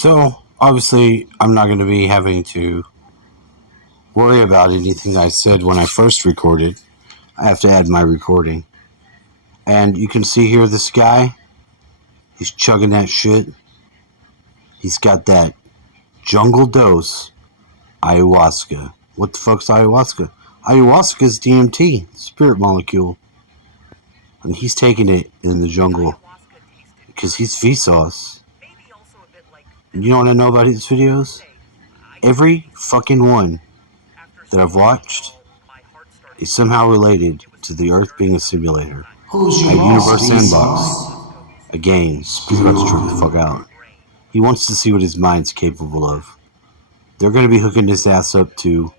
So, obviously, I'm not going to be having to worry about anything I said when I first recorded. I have to add my recording. And you can see here this guy, he's chugging that shit. He's got that jungle dose ayahuasca. What the fuck's ayahuasca? Ayahuasca is DMT, spirit molecule. And he's taking it in the jungle because he's Vsauce. And you know what I know about his videos? Every fucking one that I've watched is somehow related to the Earth being a simulator. A universe sandbox. A game. He's about to trip the fuck out. He wants to see what his mind's capable of. They're going to be hooking his ass up to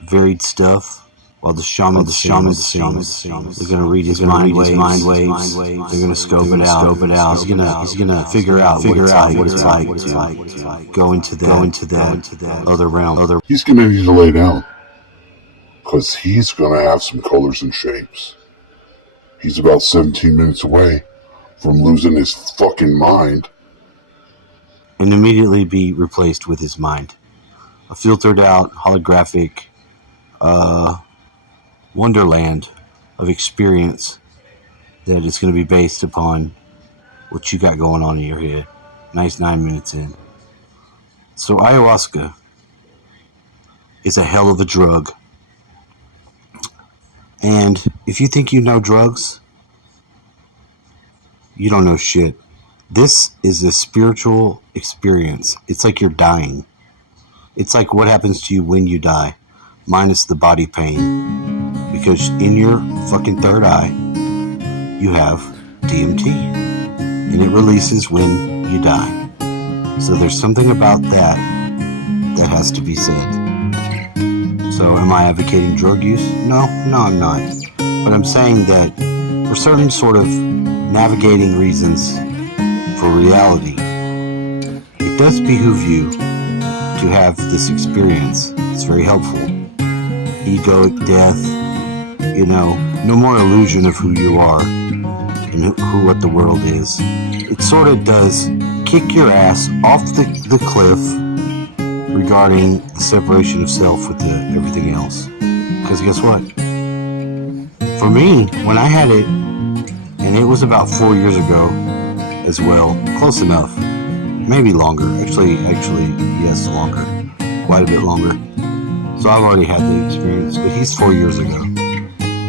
varied stuff while the shamans, they're going to read his mind waves. They're going to scope it out. He's going to figure out what it's like to go into that other realm. He's going to need to lay down, because he's going to have some colors and shapes. He's about 17 minutes away from losing his fucking mind. And immediately be replaced with his mind. A filtered out, holographic wonderland of experience that is going to be based upon what you got going on in your head. Nice 9 minutes in. So ayahuasca is a hell of a drug. And if you think you know drugs, you don't know shit. This is a spiritual experience. It's like you're dying. It's like what happens to you when you die, minus the body pain. Because in your fucking third eye, you have DMT. And it releases when you die. So there's something about that has to be said. So am I advocating drug use? No, I'm not. But I'm saying that for certain sort of navigating reasons for reality, it does behoove you to have this experience. It's very helpful. Egoic death, no more illusion of who you are and what the world is. It sort of does kick your ass off the cliff regarding the separation of self with everything else. Because guess what? For me, when I had it, and it was about 4 years ago as well, close enough, maybe longer, actually, yes, longer, quite a bit longer. So I've already had the experience, but he's 4 years ago.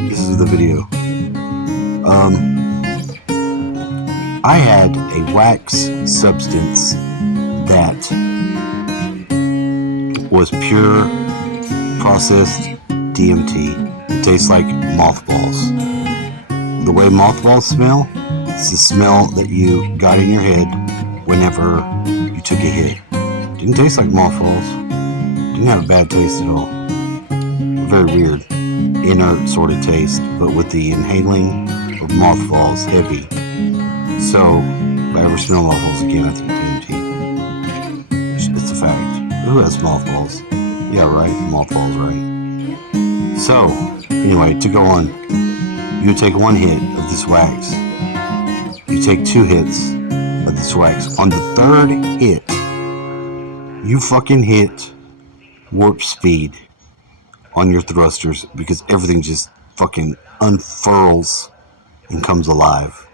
This is the video. I had a wax substance that was pure processed DMT. It tastes like mothballs. The way mothballs smell, it's the smell that you got in your head whenever you took a hit. Didn't taste like mothballs. Didn't have a bad taste at all. Very weird, inert sort of taste, but with the inhaling of mothballs heavy. So, if I ever smell mothballs again, I think DMT. It's a fact. Who has mothballs? Yeah, right. Mothballs, right? So, anyway, to go on, you take one hit of this wax. You take 2 hits of this wax. On the 3rd hit, you fucking hit warp speed on your thrusters because everything just fucking unfurls and comes alive.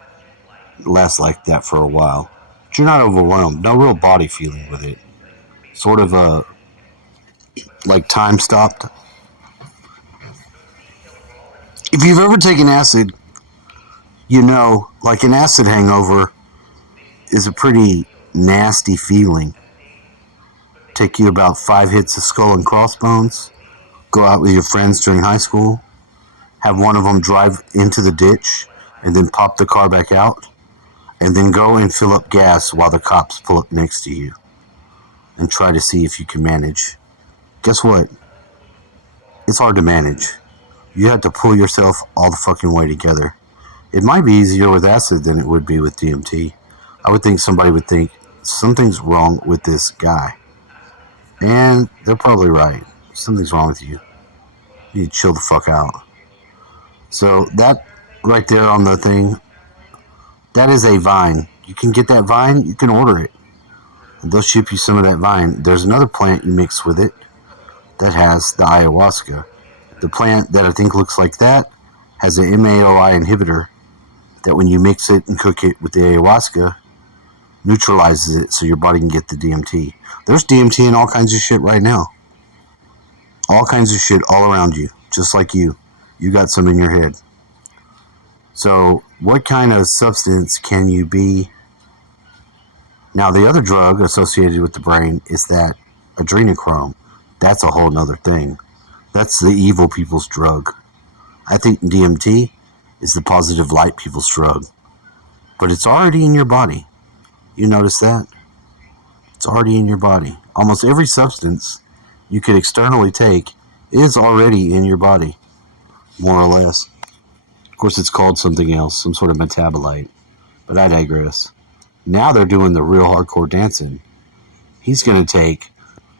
It lasts like that for a while. But you're not overwhelmed. No real body feeling with it. Sort of like time stopped. If you've ever taken acid, like an acid hangover is a pretty nasty feeling. Take you about 5 hits of Skull and Crossbones. Go out with your friends during high school. Have one of them drive into the ditch and then pop the car back out. And then go and fill up gas while the cops pull up next to you. And try to see if you can manage. Guess what? It's hard to manage. You have to pull yourself all the fucking way together. It might be easier with acid than it would be with DMT. I would think somebody would think something's wrong with this guy. And they're probably right. Something's wrong with you. You need to chill the fuck out. So that right there on the thing, that is a vine. You can get that vine, you can order it. They'll ship you some of that vine. There's another plant you mix with it that has the ayahuasca. The plant that I think looks like that has an MAOI inhibitor that when you mix it and cook it with the ayahuasca, neutralizes it so your body can get the DMT. There's DMT in all kinds of shit right now. All kinds of shit all around you, just like you. You got some in your head. So what kind of substance can you be? Now, the other drug associated with the brain is that adrenochrome. That's a whole nother thing. That's the evil people's drug. I think DMT is the positive light people's drug. But it's already in your body. You notice that? It's already in your body. Almost every substance you could externally take is already in your body, more or less. Of course, it's called something else, some sort of metabolite. But I digress. Now they're doing the real hardcore dancing. He's going to take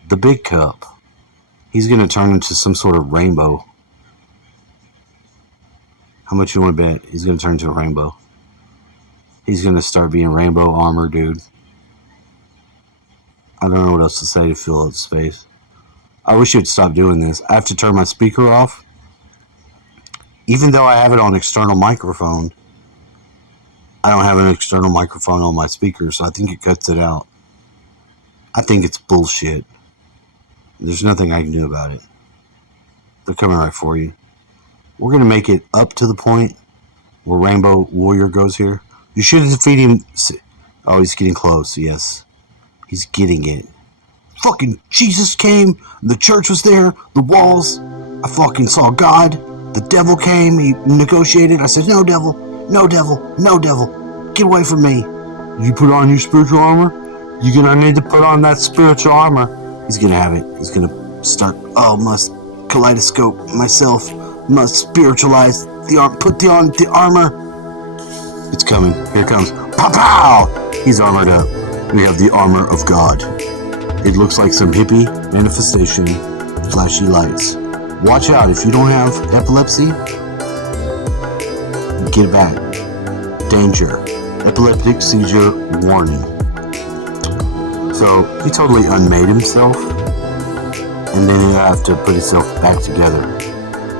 the big cup. He's going to turn into some sort of rainbow. How much you want to bet he's going to turn into a rainbow? He's going to start being rainbow armor, dude. I don't know what else to say to fill up space. I wish you'd stop doing this. I have to turn my speaker off. Even though I have it on external microphone, I don't have an external microphone on my speaker, so I think it cuts it out. I think it's bullshit. There's nothing I can do about it. They're coming right for you. We're going to make it up to the point where Rainbow Warrior goes here. You should defeat him. Oh, he's getting close, yes. He's getting it. Fucking Jesus came. The church was there. The walls. I fucking saw God. The devil came. He negotiated. I said, no devil. No devil. No devil. Get away from me. You put on your spiritual armor? You're going to need to put on that spiritual armor. He's going to have it. He's going to start. Oh, must kaleidoscope myself. Must spiritualize the arm. Put on the armor. It's coming. Here it comes. Pow pow! He's armored up. We have the armor of God. It looks like some hippie manifestation, flashy lights. Watch out, if you don't have epilepsy, get it back. Danger. Epileptic seizure warning. So he totally unmade himself, and then he'll have to put himself back together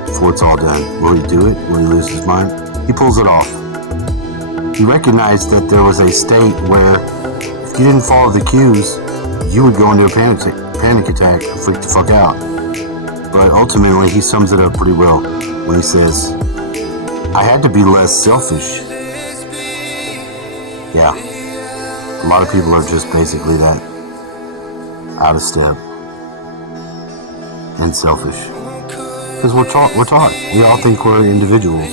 before it's all done. Will he do it? Will he lose his mind? He pulls it off. He recognized that there was a state where if you didn't follow the cues, you would go into a panic attack and freak the fuck out. But ultimately, he sums it up pretty well when he says, I had to be less selfish. Yeah. A lot of people are just basically that. Out of step. And selfish. Because we're taught. We all think we're individuals.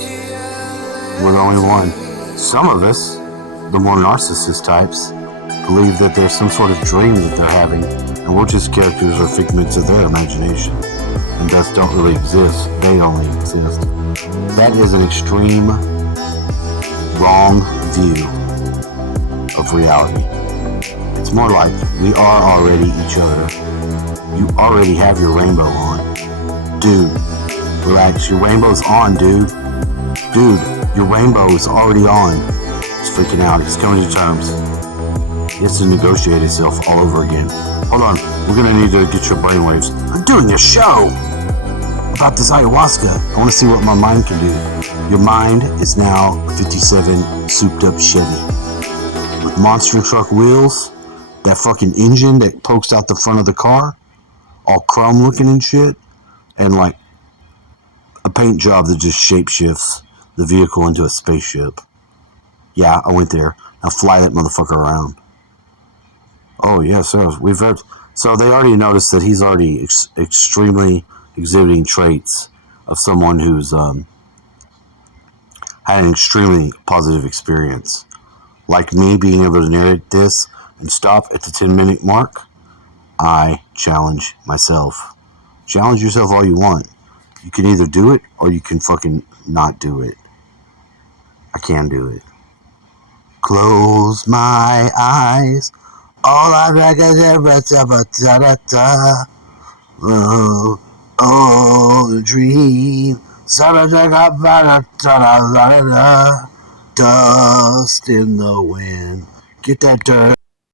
We're the only one. Some of us, the more narcissist types, believe that there's some sort of dream that they're having, and we're just characters or figments of their imagination, and thus don't really exist. They only exist. That is an extreme, wrong view of reality. It's more like we are already each other. You already have your rainbow on. Dude, relax. Your rainbow's on, dude. Dude, your rainbow is already on. He's freaking out. He's coming to terms. He has to negotiate himself all over again. Hold on. We're going to need to get your brainwaves. I'm doing a show about this ayahuasca. I want to see what my mind can do. Your mind is now a 57 souped up Chevy with monster truck wheels, that fucking engine that pokes out the front of the car, all chrome looking and shit, and like a paint job that just shapeshifts the vehicle into a spaceship. Yeah, I went there. Now fly that motherfucker around. Oh, yeah, so we've heard. So they already noticed that he's already extremely exhibiting traits of someone who's had an extremely positive experience. Like me being able to narrate this and stop at the 10-minute mark, I challenge myself. Challenge yourself all you want. You can either do it or you can fucking not do it. I can do it. Close my eyes. All I recognize is oh, dream. Dust in the wind. Get that dirt.